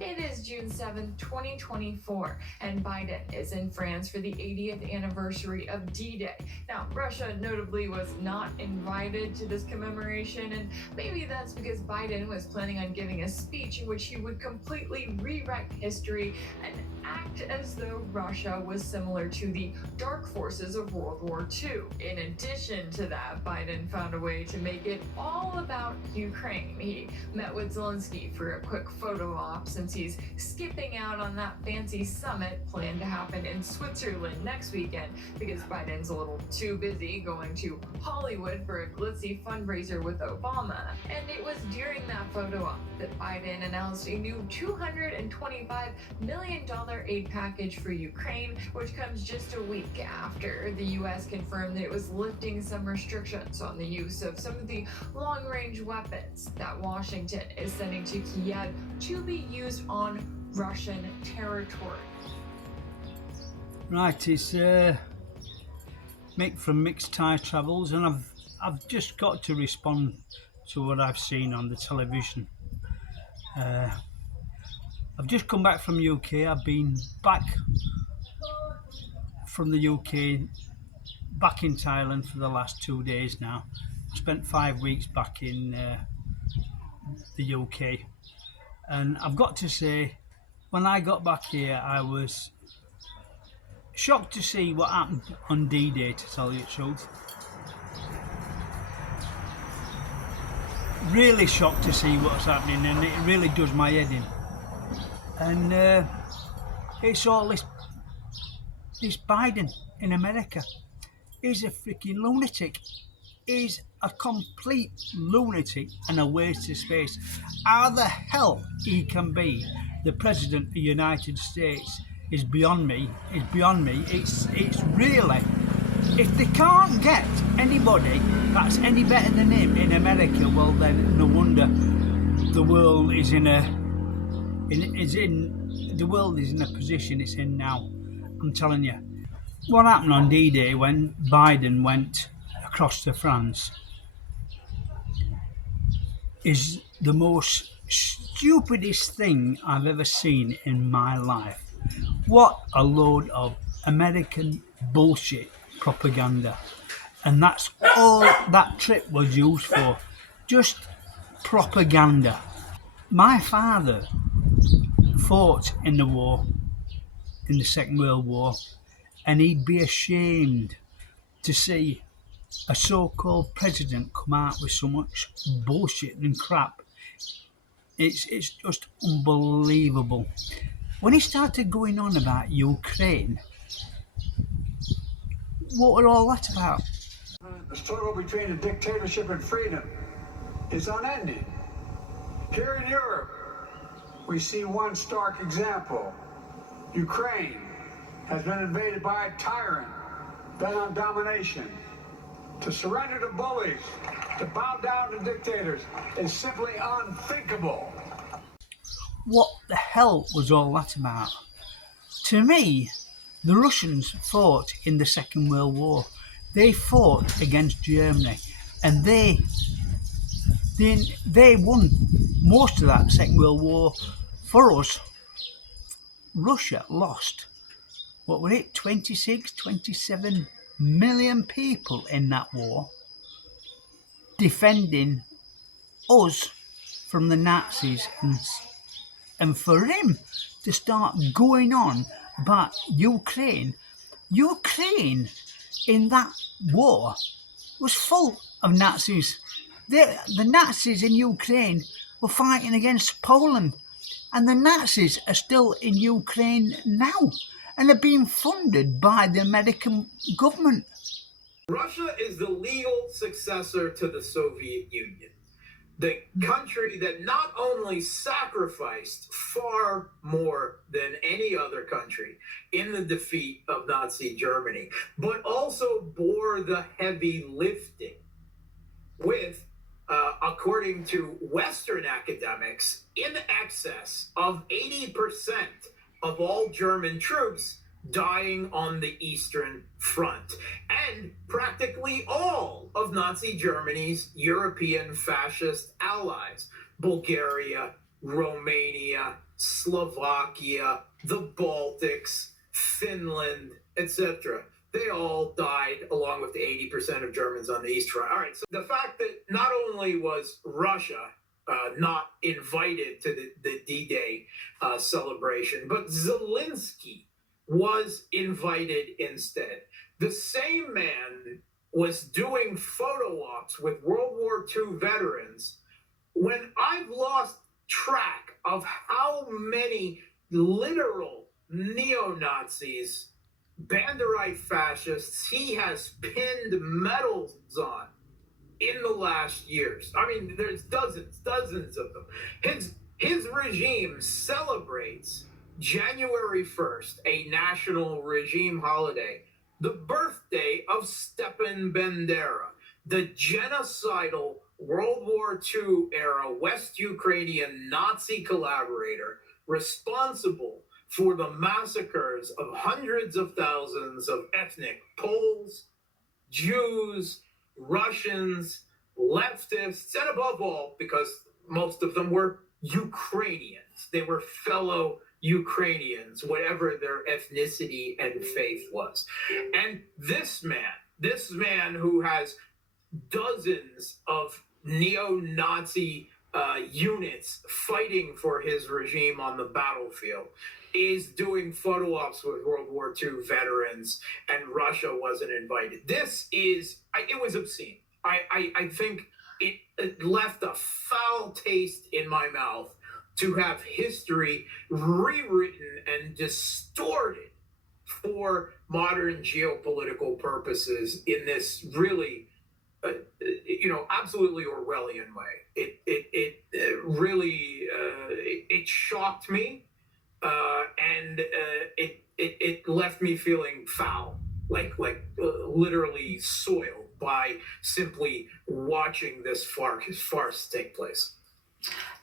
It is June 7th, 2024, and Biden is in France for the 80th anniversary of D-Day. Now, Russia notably was not invited to this commemoration, and maybe that's because Biden was planning on giving a speech in which he would completely rewrite history and act as though Russia was similar to the dark forces of World War II. In addition to that, Biden found a way to make it all about Ukraine. He met with Zolensky for a quick photo op since he's skipping out on that fancy summit planned to happen in Switzerland next weekend because Biden's a little too busy going to Hollywood for a glitzy fundraiser with Obama. And it was during that photo op that Biden announced a new $225 million aid package for Ukraine, which comes just a week after the U.S. confirmed that it was lifting some restrictions on the use of some of the long-range weapons that Washington is sending to Kiev to be used on Russian territory. Right, it's Mick from Mixed Tie Travels, and I've just got to respond to what I've seen on the television. I've just come back from UK. I've been back from the UK, back in Thailand for the last 2 days now. I spent 5 weeks back in the UK, and I've got to say, when I got back here, I was shocked to see what happened on D-Day, to tell you the truth. Really shocked to see what's happening, and it really does my head in. And it's all this Biden in America. He's a freaking lunatic. He's a complete lunatic and a waste of space. How the hell he can be the president of the United States is beyond me. It's really, if they can't get anybody that's any better than him in America, well then no wonder the world is in a position it's in now. I'm telling you. What happened on D-Day when Biden went across to France is the most stupidest thing I've ever seen in my life. What a load of American bullshit propaganda. And that's all that trip was used for. Just propaganda. My father fought in the war, in the Second World War, and he'd be ashamed to see a so-called president come out with so much bullshit and crap. It's just unbelievable. When he started going on about Ukraine, what were all that about? The struggle between a dictatorship and freedom is unending. Here in Europe, we see one stark example. Ukraine has been invaded by a tyrant bent on domination. To surrender to bullies, to bow down to dictators, is simply unthinkable. What the hell was all that about? To me, the Russians fought in the Second World War. They fought against Germany, and they won most of that Second World War. For us, Russia lost, what were it, 26, 27 million people in that war, defending us from the Nazis. And for him to start going on about Ukraine in that war was full of Nazis. The Nazis in Ukraine were fighting against Poland, and the Nazis are still in Ukraine now, and are being funded by the American government. Russia is the legal successor to the Soviet Union, the country that not only sacrificed far more than any other country in the defeat of Nazi Germany, but also bore the heavy lifting with, according to Western academics, in excess of 80% of all German troops dying on the Eastern Front, and practically all of Nazi Germany's European fascist allies, Bulgaria, Romania, Slovakia, the Baltics, Finland, etc. They all died along with the 80% of Germans on the East Front. All right, so the fact that not only was Russia not invited to the D-Day celebration, but Zelensky was invited instead. The same man was doing photo ops with World War II veterans when I've lost track of how many literal neo-Nazis, Banderite fascists he has pinned medals on in the last years. I mean, there's dozens of them. His regime celebrates January 1st, a national regime holiday, the birthday of Stepan Bandera, the genocidal World War II era West Ukrainian Nazi collaborator responsible for the massacres of hundreds of thousands of ethnic Poles, Jews, Russians, leftists, and above all, because most of them were Ukrainians. They were fellow Ukrainians, whatever their ethnicity and faith was. And this man who has dozens of neo-Nazi units fighting for his regime on the battlefield is doing photo ops with World War II veterans, and Russia wasn't invited. It was obscene. I think it left a foul taste in my mouth to have history rewritten and distorted for modern geopolitical purposes in this really absolutely Orwellian way. It really it shocked me, and it left me feeling foul, like literally soiled by simply watching this farce take place.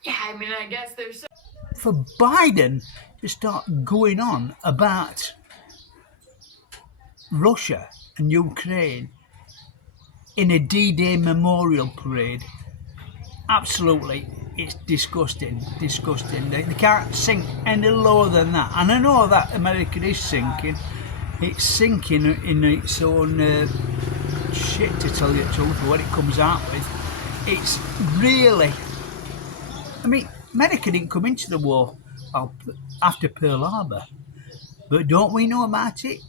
Yeah, I mean, I guess there's For Biden to start going on about Russia and Ukraine in a D-Day memorial parade, absolutely, it's disgusting. They can't sink any lower than that. And I know that America is sinking. It's sinking in its own shit, to tell you the truth, what it comes out with. It's really... I mean, America didn't come into the war after Pearl Harbor. But don't we know about it?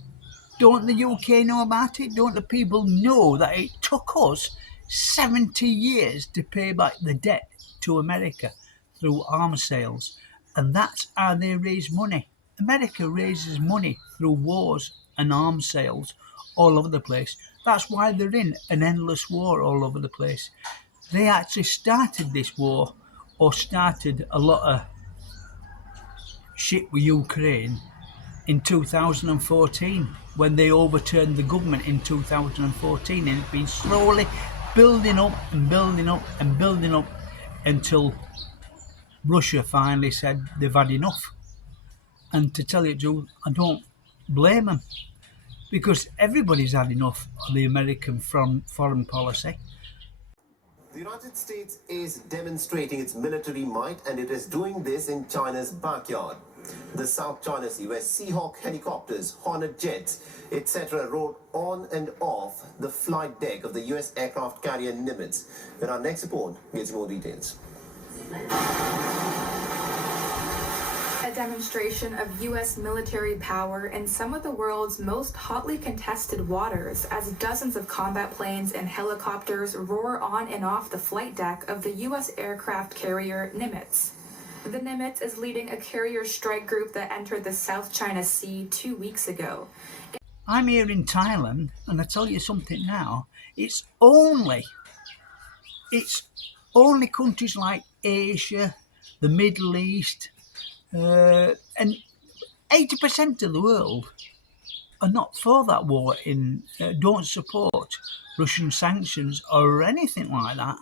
Don't the UK know about it? Don't the people know that it took us 70 years to pay back the debt to America through arms sales? And that's how they raise money. America raises money through wars and arms sales all over the place. That's why they're in an endless war all over the place. They actually started this war, or started a lot of shit with Ukraine in 2014, when they overturned the government in 2014, and it's been slowly building up until Russia finally said they've had enough. And to tell you the truth, I don't blame them, because everybody's had enough of the American foreign policy. The United States is demonstrating its military might, and it is doing this in China's backyard. The South China Sea, where Seahawk helicopters, Hornet jets, etc. rode on and off the flight deck of the US aircraft carrier Nimitz. And our next report gets more details. A demonstration of U.S. military power in some of the world's most hotly contested waters, as dozens of combat planes and helicopters roar on and off the flight deck of the U.S. aircraft carrier Nimitz. The Nimitz is leading a carrier strike group that entered the South China Sea 2 weeks ago. I'm here in Thailand, and I tell you something now, it's only countries like Asia, the Middle East, and 80% of the world are not for that war, don't support Russian sanctions or anything like that.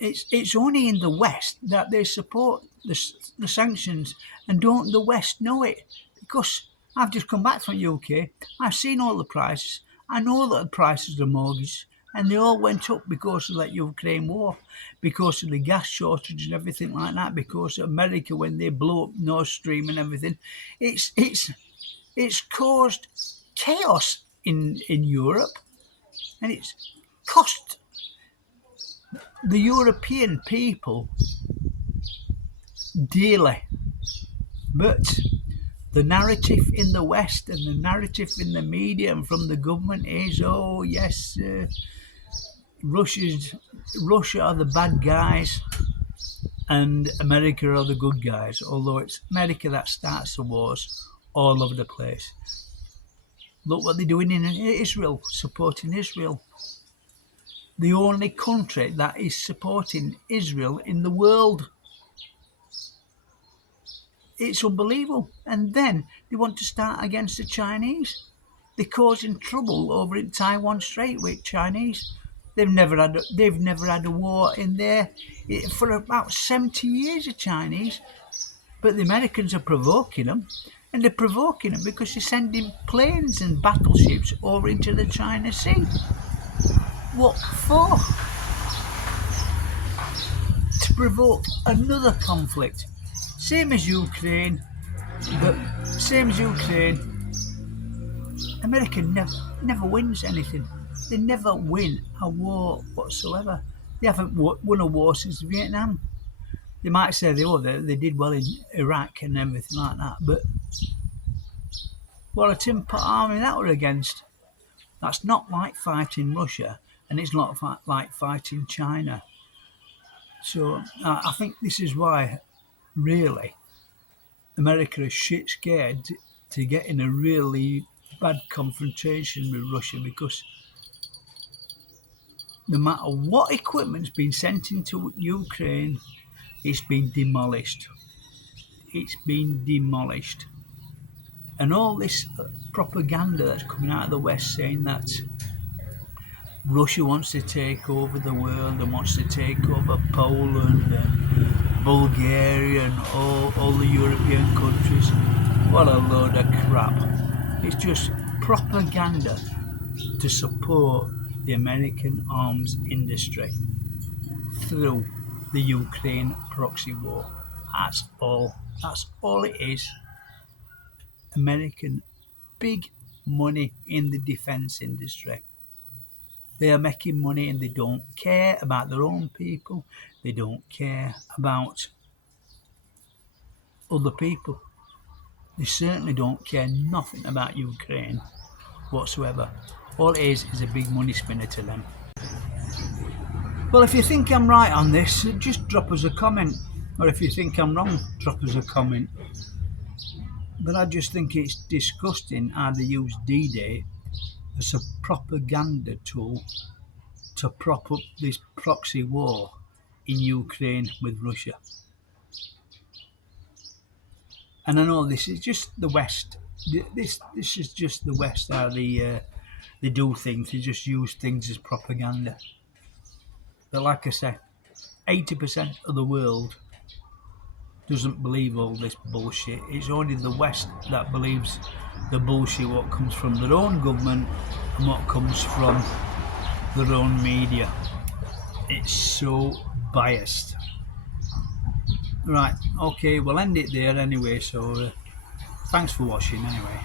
It's only in the West that they support the sanctions, and don't the West know it? Because I've just come back from UK, I've seen all the prices, I know that the prices of mortgages and they all went up because of that Ukraine war, because of the gas shortage and everything like that, because of America when they blew up Nord Stream and everything. It's caused chaos in Europe, and it's cost the European people dearly. But the narrative in the West and the narrative in the media and from the government is, oh yes, Russia are the bad guys and America are the good guys, although it's America that starts the wars all over the place. Look what they're doing in Israel, supporting Israel. The only country that is supporting Israel in the world. It's unbelievable. And then they want to start against the Chinese. They're causing trouble over in Taiwan Strait with Chinese. They've never had a war in there for about 70 years, the Chinese. But the Americans are provoking them. And they're provoking them because they're sending planes and battleships over into the China Sea. What for? To provoke another conflict. Same as Ukraine. America never wins anything. They never win a war whatsoever. They haven't won a war since Vietnam. They might say they did well in Iraq and everything like that, but what a tin pot army that were against. That's not like fighting Russia, and it's not like fighting China. So I think this is why, really, America is shit scared to get in a really bad confrontation with Russia, because no matter what equipment's been sent into Ukraine, it's been demolished. It's been demolished. And all this propaganda that's coming out of the West saying that Russia wants to take over the world and wants to take over Poland and Bulgaria and all the European countries. What a load of crap. It's just propaganda to support the American arms industry through the Ukraine proxy war. That's all it is. American big money in the defense industry. They are making money and they don't care about their own people. They don't care about other people. They certainly don't care nothing about Ukraine whatsoever. All it is a big money spinner to them. Well, if you think I'm right on this, just drop us a comment. Or if you think I'm wrong, drop us a comment. But I just think it's disgusting how they use D-Day as a propaganda tool to prop up this proxy war in Ukraine with Russia. And I know this is just the West. This is just the West, how they do things. They just use things as propaganda. But like I say, 80% of the world doesn't believe all this bullshit. It's only the West that believes the bullshit, what comes from their own government and what comes from their own media. It's so biased. Right, okay, we'll end it there anyway, so thanks for watching anyway.